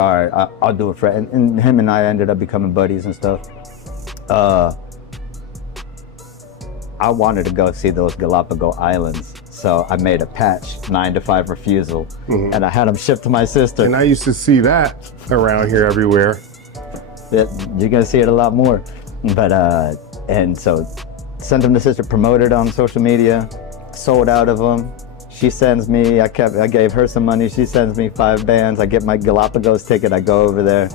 all right, I'll do it for, and him and I ended up becoming buddies and stuff. I wanted to go see those Galapagos Islands, so I made a patch, 9 to 5 refusal, and I had them shipped to my sister. And I used to see that around here everywhere. You're gonna see it a lot more. But, and so sent them to sister, promoted on social media, sold out of them. She sends me, I gave her some money, she sends me 5 bands, I get my Galapagos ticket, I go over there,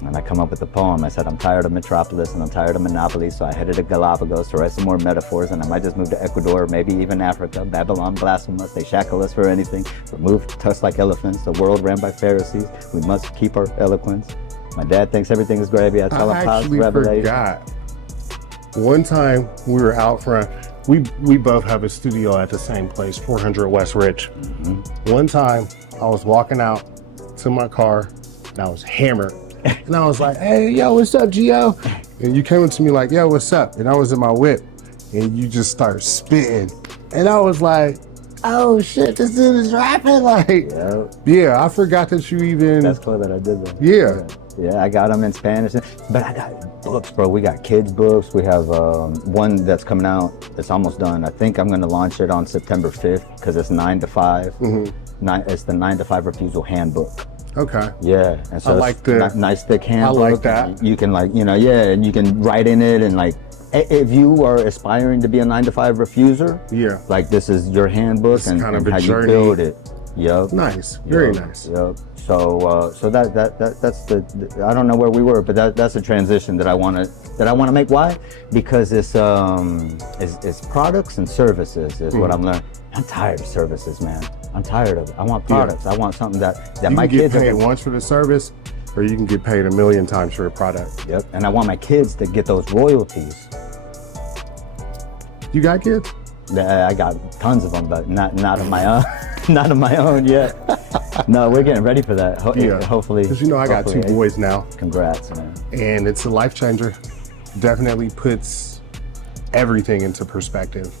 and I come up with a poem. I said, I'm tired of Metropolis and I'm tired of Monopoly, so I headed to Galapagos to write some more metaphors, and I might just move to Ecuador, maybe even Africa. Babylon blasphemous, they shackle us for anything. Remove us like elephants, the world ran by Pharisees. We must keep our eloquence. My dad thinks everything is gravy. I tell him past revelation. Forgot. One time we were out front, we both have a studio at the same place, 400 West Rich. One time I was walking out to my car and I was hammered. And I was like, hey, yo, what's up, Gio? And you came up to me like, yo, what's up? And I was in my whip and you just started spitting. And I was like, oh shit, this dude is rapping. Like, yeah, I forgot that you even. That's cool that I did that. Yeah. Yeah, I got them in Spanish, but I got books, bro. We got kids' books. We have one that's coming out. It's almost done. I think I'm going to launch it on September 5th because it's 9 to 5. It's the 9 to 5 refusal handbook. Okay. Yeah, and so I like the nice thick handbook. I like that. You can and you can write in it, and like if you are aspiring to be a 9 to 5 refuser, like this is your handbook and kind of how journey. You build it. Yep. Nice. Very nice. Yep. So that's the I don't know where we were, but that's a transition that I want to make. Why? Because it's products and services is what I'm learning. I'm tired of services, man. I'm tired of it. I want products. I want something that my kids can get paid once for the service, or you can get paid 1,000,000 times for a product. Yep. And I want my kids to get those royalties. You got kids? I got tons of them, but not of my own. Not of my own yet. No, we're getting ready for that. Hopefully. Because I got 2 boys now. Congrats, man. And it's a life changer. Definitely puts everything into perspective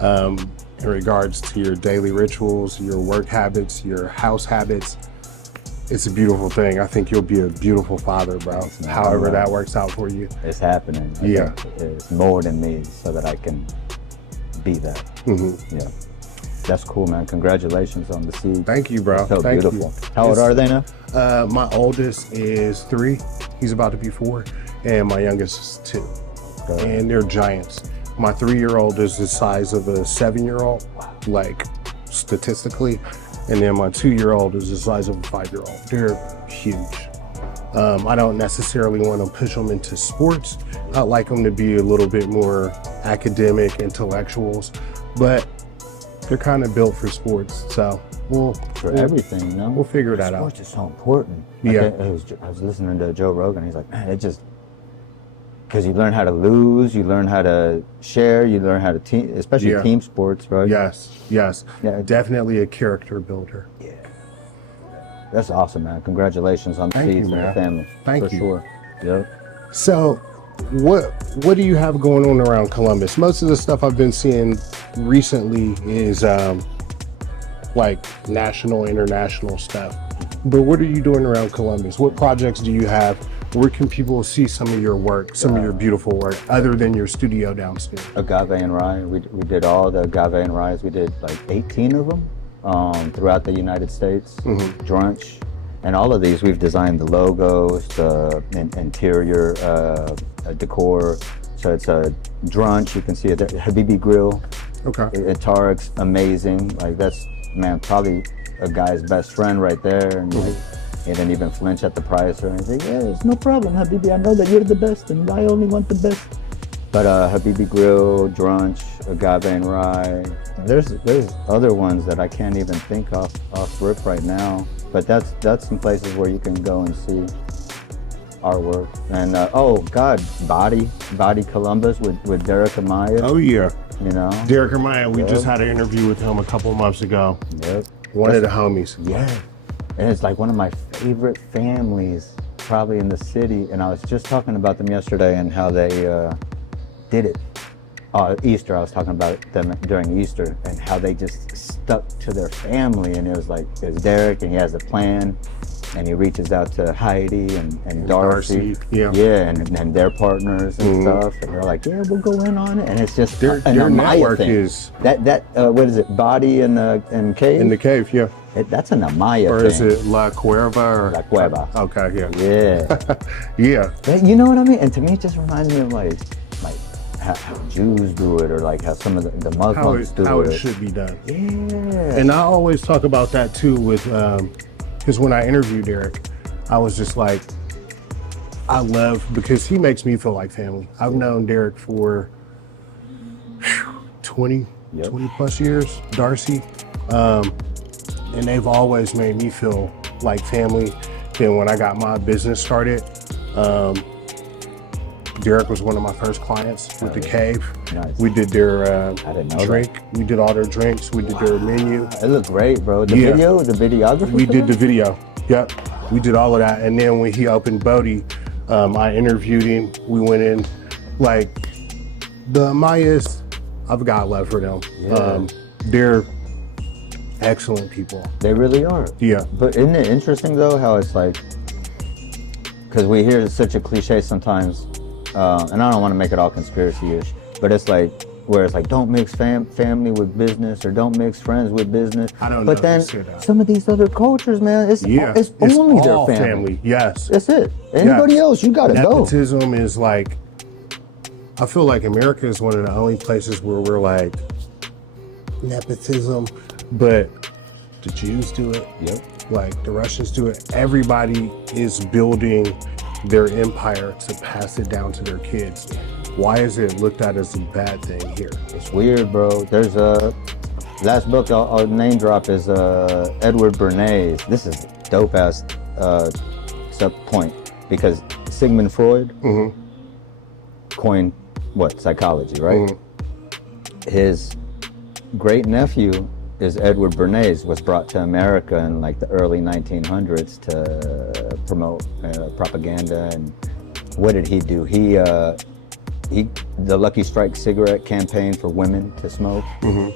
in regards to your daily rituals, your work habits, your house habits. It's a beautiful thing. I think you'll be a beautiful father, bro. However that works out for you. It's happening. It's molding me so that I can be that. Yeah. That's cool, man. Congratulations on the seed. Thank you, bro. So Thank beautiful. You. How old are they now? My oldest is 3. He's about to be 4. And my youngest is 2. Okay. And they're giants. My 3-year-old is the size of a 7-year-old, like statistically. And then my 2-year-old is the size of a 5-year-old. They're huge. I don't necessarily want to push them into sports. I'd like them to be a little bit more academic, intellectuals, but they're kind of built for sports. So we'll everything, we'll figure that out. Sports is so important. Yeah. I was listening to Joe Rogan. He's like, man, because you learn how to lose, you learn how to share, you learn how to team, especially team sports, right? Yes. Yeah. Definitely a character builder. Yeah. That's awesome, man. Congratulations on the seeds and the family. Thank you. For sure. Yep. So what do you have going on around Columbus? Most of the stuff I've been seeing recently is like national, international stuff. But what are you doing around Columbus? What projects do you have? Where can people see some of your work, some of your beautiful work, other than your studio downstairs? Agave and rye. We did all the agave and ryes. We did like 18 of them throughout the United States. Drunch. And all of these, we've designed the logos, the interior decor. So it's a Drunch. You can see it there. Habibi Grill. Okay. At Tarek's, amazing. Like that's, man, probably a guy's best friend right there. And he didn't even flinch at the price or anything. Yeah, it's no problem, Habibi. I know that you're the best and I only want the best. But Habibi Grill, Drunch, Agave and Rye. There's other ones that I can't even think off rip right now. But that's some places where you can go and see our work. And Body Columbus with Derek Amaya. Oh yeah. Derek Amaya, we just had an interview with him a couple of months ago. Yep. One of the homies. Yeah. And it's like one of my favorite families probably in the city. And I was just talking about them yesterday and how they did it. Easter, I was talking about them during Easter and how they just stuck to their family. And it was Derek and he has a plan and he reaches out to Heidi and Darcy. Yeah. Yeah, and their partners and stuff, and they're like, yeah, we'll go in on it, and it's just Their Amaya network thing. is that what is it? Body in cave. in the cave, yeah. That's an Amaya Or thing. is it La Cuerva? Or? La Cueva. Okay, yeah. Yeah. Yeah. You know what I mean? And to me, it just reminds me of like how Jews do it, or like how some of the Muslims do it. How it should be done. Yeah. And I always talk about that too with, because when I interviewed Derek, I was just like, I love, because he makes me feel like family. I've known Derek for 20 plus years, Darcy. And they've always made me feel like family. Then when I got my business started, Derek was one of my first clients with the Cave. Nice. We did their I didn't know drink. We did all their drinks. We did their menu. It looked great, bro. The videography. We did the video. Yep. We did all of that. And then when he opened Bodie, I interviewed him. We went in, like, the Mayas, I've got love for them. Yeah. They're excellent people. They really are. Yeah. But isn't it interesting though how it's like, because we hear such a cliche sometimes, and I don't want to make it all conspiracy-ish, but it's like where it's like, don't mix family with business, or don't mix friends with business. I don't know. But then who said that. some of these other cultures, man, it's only all their family. Yes. That's it. Anybody else, you gotta go. Nepotism is like, I feel like America is one of the only places where we're like, nepotism, but the Jews do it. Yep. Like the Russians do it. Everybody is building their empire to pass it down to their kids. Why is it looked at as a bad thing here? It's weird, bro. There's a last book I'll name drop is Edward Bernays. This is dope ass point, because Sigmund Freud coined psychology, right? His great nephew is Edward Bernays, was brought to America in like the early 1900s to promote propaganda. And what did he do? He the Lucky Strike cigarette campaign for women to smoke.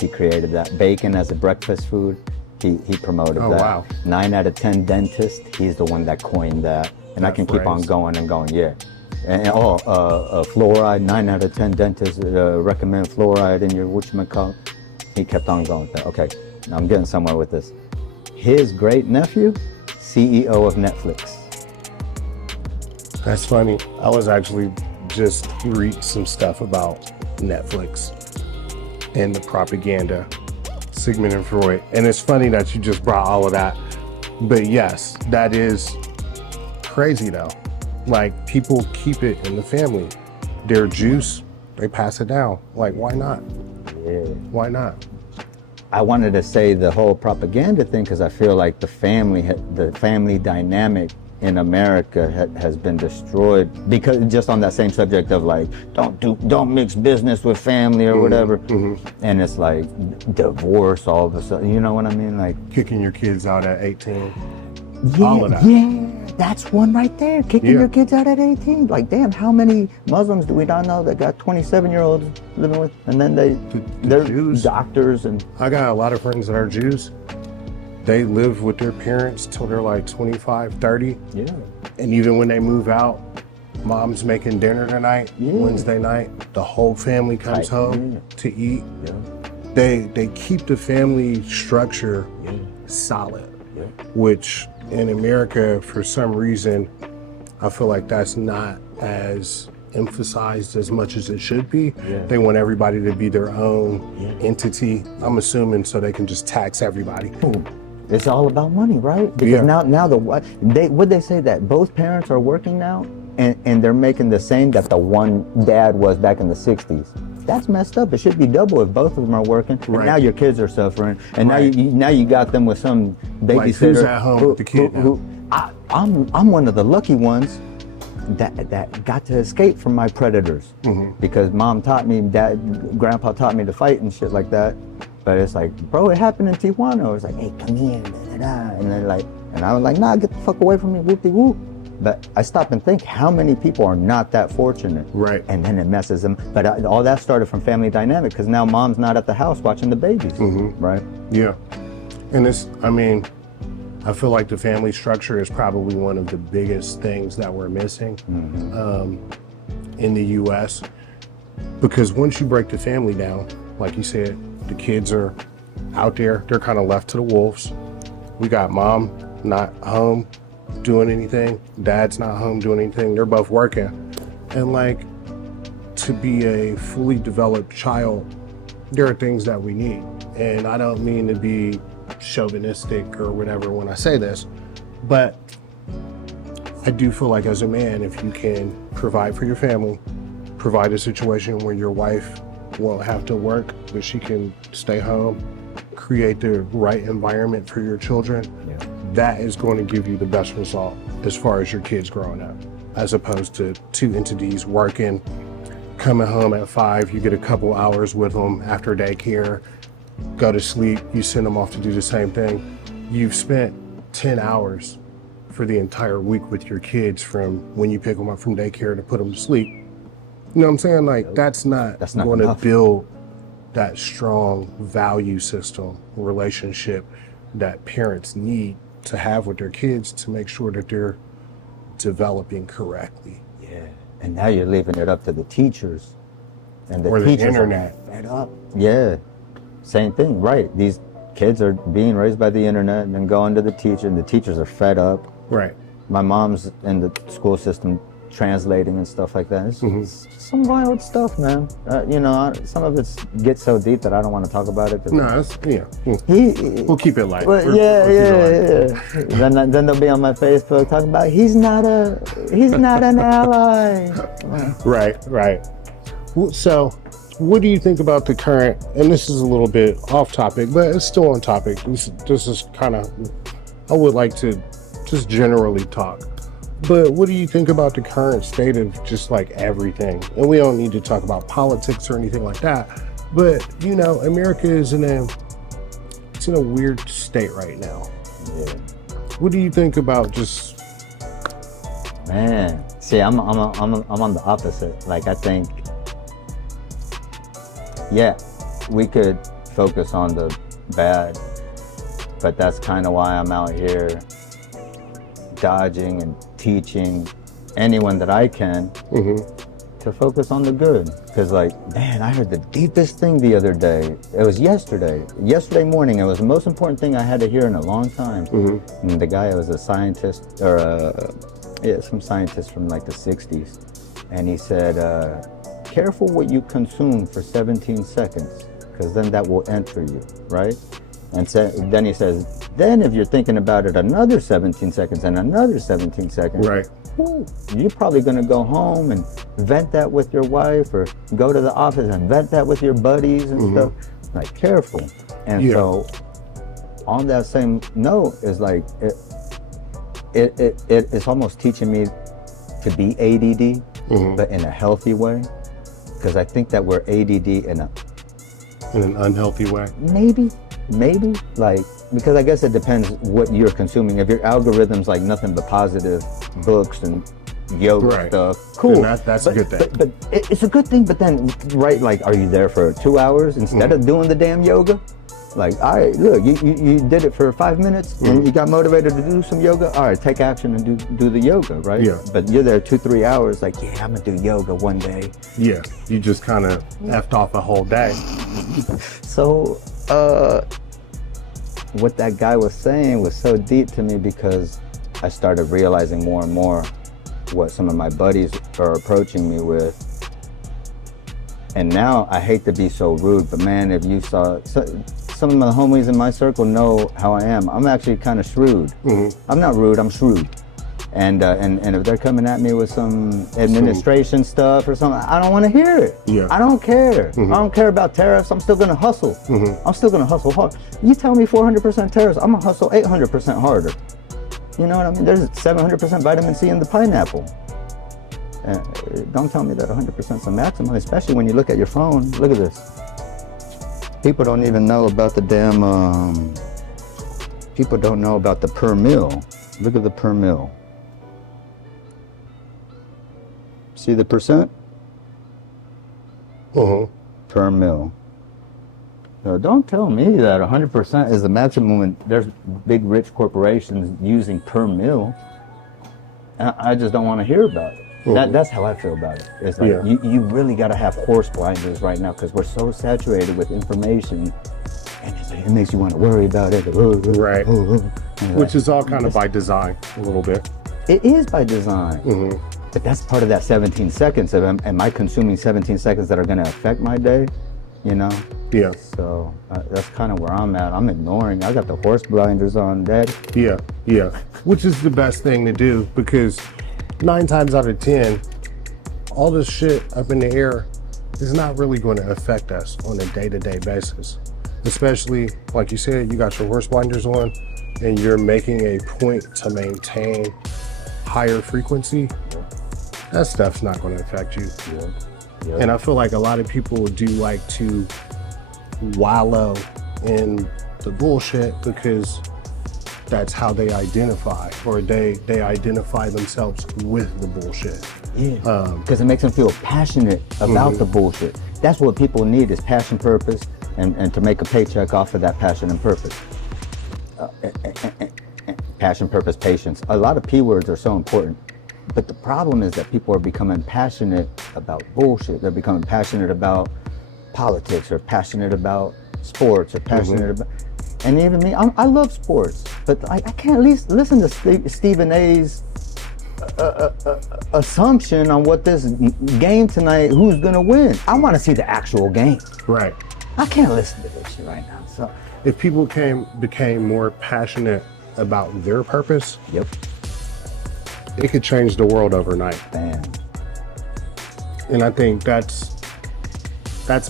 He created that. Bacon as a breakfast food. He promoted that. Wow. 9 out of 10 dentists. He's the one that coined that. And I can keep on going and going. Yeah. And fluoride. 9 out of 10 dentists recommend fluoride in your whatchamacallit. He kept on going with that. Okay, now I'm getting somewhere with this. His great nephew, CEO of Netflix. That's funny. I was actually just reading some stuff about Netflix and the propaganda, Sigmund and Freud. And it's funny that you just brought all of that. But yes, that is crazy though. Like, people keep it in the family. Their juice, they pass it down. Like, why not? Yeah. Why not? I wanted to say the whole propaganda thing because I feel like the family dynamic in America has been destroyed, because just on that same subject of like, don't mix business with family or whatever. And it's like divorce all of a sudden, you know what I mean? Like Kicking your kids out at 18. Yeah, all of that. yeah, that's one right there. Kicking your kids out at 18. Like, damn, how many Muslims do we not know that got 27-year-olds living with, and then they're Jews. doctors and. I got a lot of friends that are Jews. They live with their parents till they're like 25, 30. Yeah. And even when they move out, mom's making dinner tonight, Wednesday night. The whole family comes home to eat. Yeah. They keep the family structure solid, which in America, for some reason, I feel like that's not as emphasized as much as it should be. They want everybody to be their own entity, I'm assuming, so they can just tax everybody. It's all about money, right? Because now would they say that both parents are working now, and they're making the same that the one dad was back in the 60s. That's messed up. It should be double if both of them are working. And now your kids are suffering, and now you got them with some babysitter. Like, who's at home with the kid now? I'm one of the lucky ones that got to escape from my predators, because mom taught me, grandpa taught me to fight and shit like that. But it's like, bro, it happened in Tijuana. It was like, hey, come here, and then and I was like, nah, get the fuck away from me, whoop-de-whoop. But I stop and think, how many people are not that fortunate? Right. And then it messes them. But all that started from family dynamic, because now mom's not at the house watching the babies, right? Yeah. And it's, I mean, I feel like the family structure is probably one of the biggest things that we're missing in the US, because once you break the family down, like you said, the kids are out there, they're kind of left to the wolves. We got mom not home doing anything, dad's not home doing anything, they're both working. And like, to be a fully developed child, there are things that we need. And I don't mean to be chauvinistic or whatever when I say this, but I do feel like as a man, if you can provide for your family, provide a situation where your wife won't have to work, but she can stay home, create the right environment for your children, that is going to give you the best result as far as your kids growing up, as opposed to two entities working, coming home at 5, you get a couple hours with them after daycare, go to sleep, you send them off to do the same thing. You've spent 10 hours for the entire week with your kids from when you pick them up from daycare to put them to sleep. You know what I'm saying? Like, that's not going to build that strong value system, relationship that parents need to have with their kids to make sure that they're developing correctly. Yeah. And now you're leaving it up to the teachers. And or the teachers internet. are fed up. Yeah. Same thing, right. These kids are being raised by the internet and then going to the teacher, and the teachers are fed up. Right. My mom's in the school system translating and stuff like that. It's some wild stuff, man. Some of it gets so deep that I don't want to talk about it. No, we'll keep it light. Well, Then they'll be on my Facebook talking about he's not an ally. Right. So, what do you think about the current? And this is a little bit off topic, but it's still on topic. This is kind of. I would like to just generally talk. But what do you think about the current state of just like everything? And we don't need to talk about politics or anything like that. But, America is in a weird state right now. Yeah. What do you think about just... Man, see, I'm on the opposite. Like, I think, yeah, we could focus on the bad, but that's kind of why I'm out here dodging and teaching anyone that I can to focus on the good. Because man, I heard the deepest thing the other day. It was yesterday morning. It was the most important thing I had to hear in a long time. And the guy was a scientist, or some scientist from like the 60s. And he said, careful what you consume for 17 seconds, because then that will enter you, right? And then he says, then if you're thinking about it another 17 seconds and another 17 seconds, right, you're probably going to go home and vent that with your wife, or go to the office and vent that with your buddies and stuff. Like, careful. And so on that same note is like, it's almost teaching me to be ADD, but in a healthy way. Because I think that we're ADD in an unhealthy way. Maybe, like, because I guess it depends what you're consuming. If your algorithm's like nothing but positive books and yoga stuff, cool. That's a good thing. But it's a good thing, but then, right, like, are you there for 2 hours instead of doing the damn yoga? Like, all right, look, you did it for 5 minutes and you got motivated to do some yoga. All right, take action and do the yoga, right? Yeah. But you're there 2-3 hours, like, yeah, I'm gonna do yoga one day. Yeah, you just kind of effed off a whole day. So, what that guy was saying was so deep to me, because I started realizing more and more what some of my buddies are approaching me with. And now, I hate to be so rude, but man, if you saw, some of my homies in my circle know how I am. I'm actually kind of shrewd. I'm not rude, I'm shrewd. And if they're coming at me with some administration stuff or something, I don't want to hear it. Yeah. I don't care. I don't care about tariffs. I'm still gonna hustle. I'm still gonna hustle hard. You tell me 400% tariffs, I'm gonna hustle 800% harder. You know what I mean? There's 700% vitamin C in the pineapple. Don't tell me that 100% is the maximum, especially when you look at your phone. Look at this. People don't even know about the damn, people don't know about the per mil. Look at the per mil. See the percent? Per mil. So don't tell me that 100% is the maximum and there's big rich corporations using per mil. I just don't want to hear about it. That's how I feel about it. It's like you really got to have horse blinders right now because we're so saturated with information, and it makes you want to worry about it. Right. Which is all kind of by design, a little bit. It is by design. But that's part of that 17 seconds of am I consuming 17 seconds that are going to affect my day? You know? Yeah. So that's kind of where I'm at. I'm ignoring. I got the horse blinders on, Dad. Yeah. Which is the best thing to do because 9 times out of 10, all this shit up in the air is not really going to affect us on a day-to-day basis. Especially, like you said, you got your horse blinders on and you're making a point to maintain higher frequency. That stuff's not going to affect you. And I feel like a lot of people do like to wallow in the bullshit because that's how they identify, or they identify themselves with the bullshit. Because it makes them feel passionate about the bullshit. That's what people need is passion, purpose, and to make a paycheck off of that passion and purpose. Passion, purpose, patience. A lot of P words are so important. But the problem is that people are becoming passionate about bullshit. They're becoming passionate about politics or passionate about sports or passionate about... And even me, I love sports, but I can't at least listen to Stephen A's assumption on what this game tonight, who's gonna win. I wanna see the actual game. Right. I can't listen to this shit right now. So if people became more passionate about their purpose, it could change the world overnight. Damn. And I think that's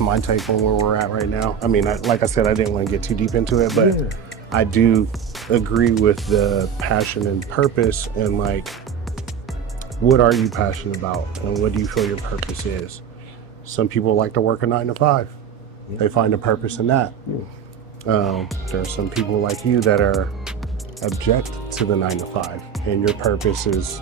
my take on where we're at right now. I mean, like I said, I didn't want to get too deep into it, but I do agree with the passion and purpose and like, what are you passionate about and what do you feel your purpose is? Some people like to work a 9 to 5. They find a purpose in that. There's some people like you that are object to the 9 to 5 and your purpose is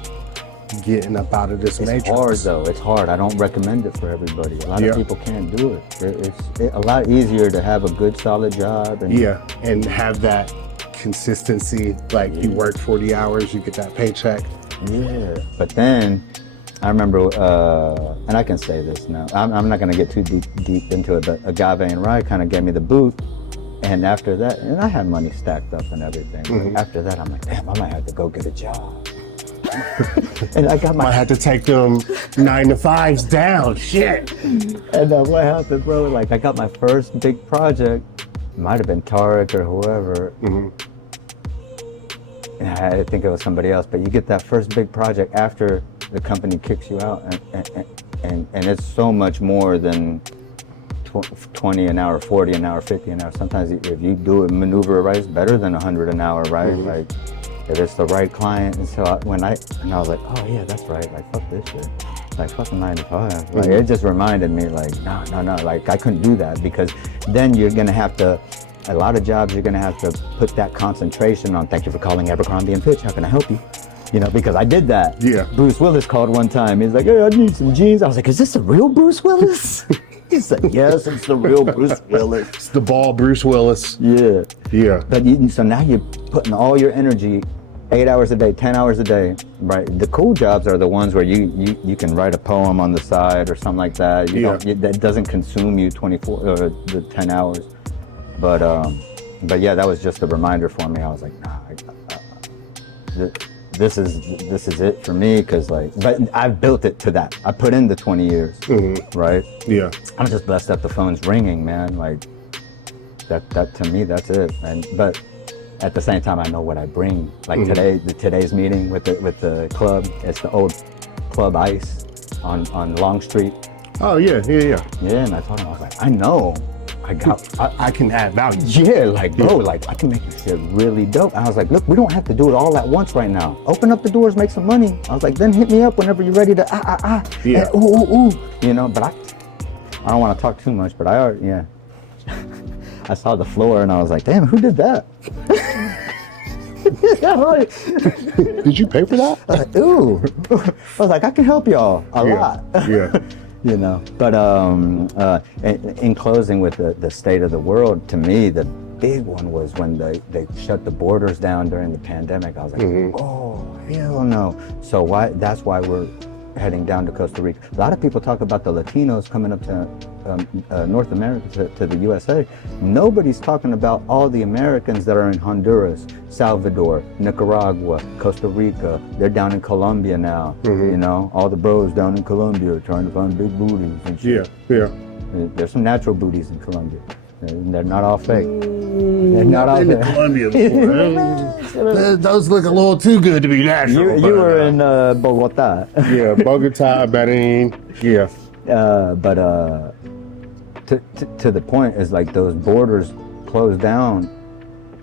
getting up out of this matrix. It's hard though, it's hard. I don't recommend it for everybody. A lot of people can't do it. It's a lot easier to have a good solid job. And and have that consistency, like you work 40 hours, you get that paycheck. But then I remember, and I can say this now, I'm not gonna get too deep into it, but Agave and Rye kind of gave me the booth. And after that, and I had money stacked up and everything. But after that, I'm like, damn, I might have to go get a job. And I might have to take them 9 to 5s down. Shit. And what happened, bro? Like, I got my first big project. Might have been Tarek or whoever. And I think it was somebody else. But you get that first big project after the company kicks you out, and it's so much more than 20 an hour, 40 an hour, 50 an hour. Sometimes if you do it, maneuver right, it's better than 100 an hour, right? Like, if it's the right client. And so I was like, oh yeah, that's right. Like, fuck this shit. Like, fucking 9 to 5. Like, it just reminded me, like, no. Like, I couldn't do that because then you're gonna have to, a lot of jobs, you're gonna have to put that concentration on, thank you for calling Abercrombie & Fitch, how can I help you? You know, because I did that. Bruce Willis called one time. He's like, hey, I need some jeans. I was like, is this the real Bruce Willis? He said, yes, it's the real Bruce Willis. It's the ball Bruce Willis. But so now you're putting all your energy 8 hours a day, 10 hours a day, right? The cool jobs are the ones where you can write a poem on the side or something like that. That doesn't consume you 24 or the 10 hours. But yeah, that was just a reminder for me. I was like, nah, this is it for me, because like, but I've built it to that. I put in the 20 years, right? I'm just blessed that the phone's ringing, man. Like that to me, that's it. But at the same time, I know what I bring. Like today's meeting with the club, it's the old Club Ice on Long Street. Oh yeah. Yeah, and I told him, I was like, I know. I can add value. Yeah, like, bro, like, I can make this shit really dope. I was like, look, we don't have to do it all at once right now. Open up the doors, make some money. I was like, then hit me up whenever you're ready to and ooh. You know, but I don't want to talk too much, but I already, I saw the floor and I was like, damn, who did that? Did you pay for that? Ooh. I was like, I can help y'all a lot. You know, but in closing with the state of the world, to me, the big one was when they shut the borders down during the pandemic. I was like, oh, hell no. So that's why we're heading down to Costa Rica. A lot of people talk about the Latinos coming up to North America, to the USA. Nobody's talking about all the Americans that are in Honduras, Salvador, Nicaragua, Costa Rica. They're down in Colombia now. You know, all the bros down in Colombia are trying to find big booties and shit. Yeah. There's some natural booties in Colombia. They're not all fake. They're not all fake. Colombia before. Those look a little too good to be natural. You were in Bogota. Yeah, Bogota, Medellin. Yeah. But to the point is like those borders closed down.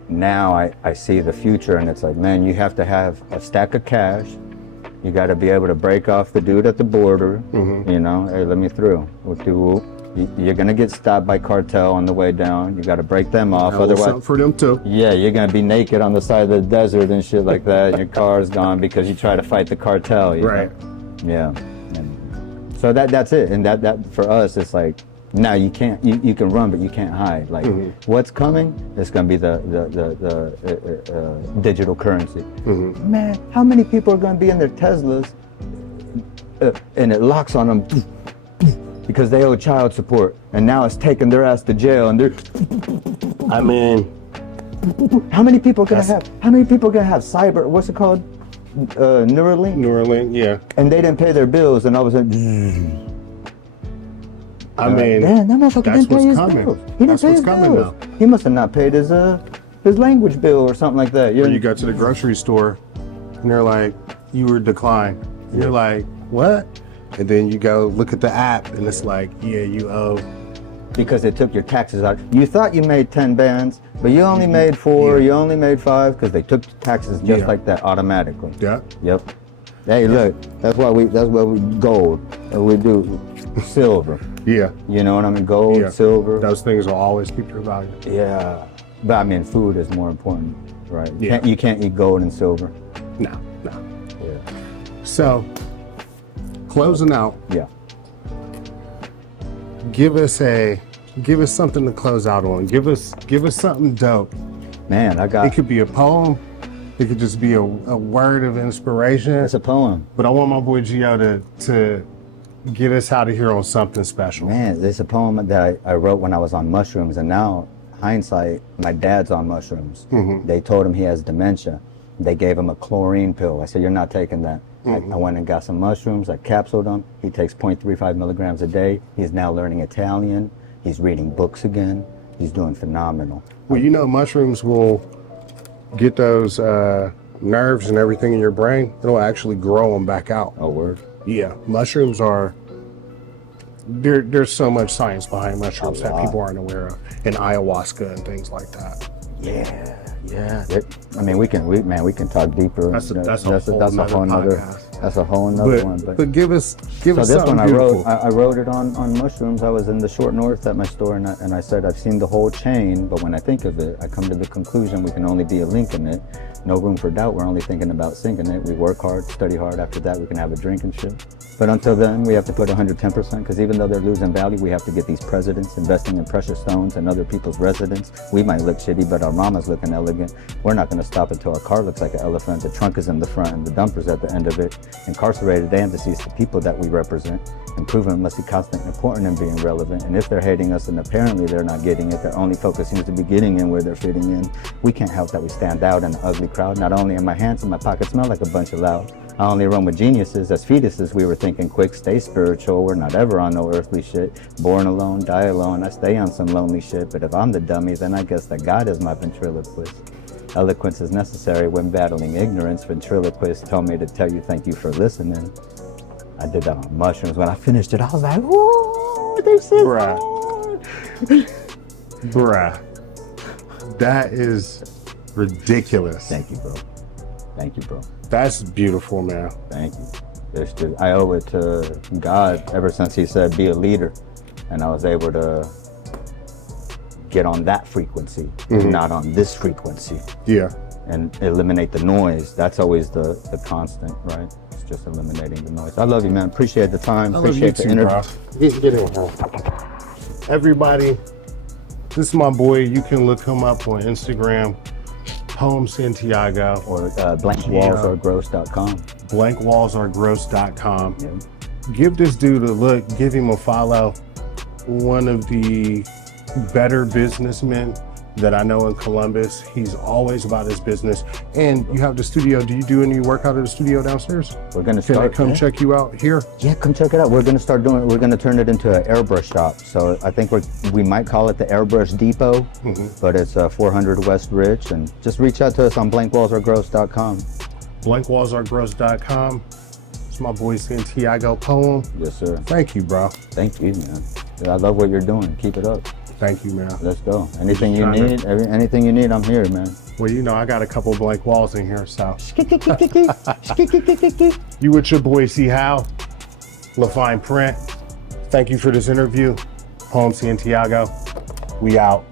Now I see the future, and it's like, man, you have to have a stack of cash. You got to be able to break off the dude at the border. You know, hey, let me through. You're gonna get stopped by cartel on the way down. You got to break them off, otherwise for them too. Yeah, you're gonna be naked on the side of the desert and shit like that. And your car's gone because you try to fight the cartel. Right. Know? Yeah. And so that's it. And that for us, it's like, now you can't. You can run, but you can't hide. Like what's coming? It's gonna be the digital currency. Man, how many people are gonna be in their Teslas and it locks on them? Because they owe child support, and now it's taking their ass to jail, and they're. I mean, how many people gonna have? How many people gonna have cyber? What's it called? Neuralink. Neuralink, yeah. And they didn't pay their bills, and all of a sudden. I mean, man, that motherfucker that's didn't pay what's his coming. bills. He didn't pay his bills. He must have not paid his language bill or something like that. Or you go to the grocery store, and they're like, "You were declined." And you're like, "What?" And then you go look at the app, and it's like, yeah, you owe. Because they took your taxes out. You thought you made 10 bands, but you only made 4, you only made 5, because they took the taxes just like that automatically. Yeah. Yep. Hey, look, that's why we gold, and we do silver. Yeah. You know what I mean? Gold, silver. Those things will always keep your value. Yeah. But I mean, food is more important, right? Yeah. You can't eat gold and silver. No. Yeah. So, closing out. Yeah. Give us something to close out on. Give us something dope. Man, It could be a poem. It could just be a word of inspiration. It's a poem. But I want my boy Gio to get us out of here on something special. Man, it's a poem that I wrote when I was on mushrooms, and now, hindsight, my dad's on mushrooms. They told him he has dementia. They gave him a chlorine pill. I said, you're not taking that. I went and got some mushrooms. I capsuled him. He takes 0.35 milligrams a day. He's now learning Italian. He's reading books again. He's doing phenomenal. Well, you know, mushrooms will get those nerves and everything in your brain. It'll actually grow them back out. Oh, word? Yeah, mushrooms are. There's so much science behind mushrooms that people aren't aware of, and ayahuasca and things like that. Yeah. I mean, we can talk deeper. That's a whole nother one. But give us so this something one beautiful. I wrote it on mushrooms. I was in the short north at my store, and I said, I've seen the whole chain, but when I think of it, I come to the conclusion we can only be a link in it. No room for doubt. We're only thinking about sinking it. We work hard, study hard. After that, we can have a drink and shit. But until then, we have to put 110%, because even though they're losing value, we have to get these presidents investing in precious stones and other people's residence. We might look shitty, but our mama's looking elegant. We're not going to stop until our car looks like an elephant. The trunk is in the front and the dumper's at the end of it. Incarcerated and deceased, the people that we represent. Improvement must be constant and important in being relevant. And if they're hating us and apparently they're not getting it, their only focus seems to be getting in where they're fitting in. We can't help that we stand out in an ugly crowd. Not only am my hands and my pockets smell like a bunch of loud. I only run with geniuses. As fetuses, we were thinking quick, stay spiritual. We're not ever on no earthly shit. Born alone, die alone. I stay on some lonely shit. But if I'm the dummy, then I guess that God is my ventriloquist. Eloquence is necessary when battling ignorance. Ventriloquists tell me to tell you thank you for listening. I did that on mushrooms. When I finished it, I was like, whoa, this is hard. Bruh. That is ridiculous. Thank you, bro. Thank you, bro. That's beautiful, man. Thank you. It's just, I owe it to God ever since he said, be a leader. And I was able to get on that frequency, not on this frequency. Yeah. And eliminate the noise. That's always the constant, right? just eliminating the noise. I love you, man. Appreciate the time. I love you Appreciate the too, interview. bro. Get in here. Everybody, this is my boy. You can look him up on Instagram, Poem Santiago. Or blankwallsaregross.com. Blankwallsaregross.com. Yeah. Give this dude a look. Give him a follow. One of the better businessmen that I know in Columbus. He's always about his business. And you have the studio. Do you do any work out of the studio downstairs? We're gonna Can I start. come check you out here? Yeah, come check it out. We're gonna start doing. We're gonna turn it into an airbrush shop. So I think we might call it the Airbrush Depot, but it's 400 West Rich. And just reach out to us on blankwallsaregross.com. Blankwallsaregross.com. It's my boy Santiago Poem. Yes, sir. Thank you, bro. Thank you, man. I love what you're doing. Keep it up. Thank you, man. Let's go. Anything you need, anything you need, I'm here, man. Well, you know, I got a couple blank walls in here, so. You with your boy C. How, LaFine Print. Thank you for this interview. Poem Santiago. We out.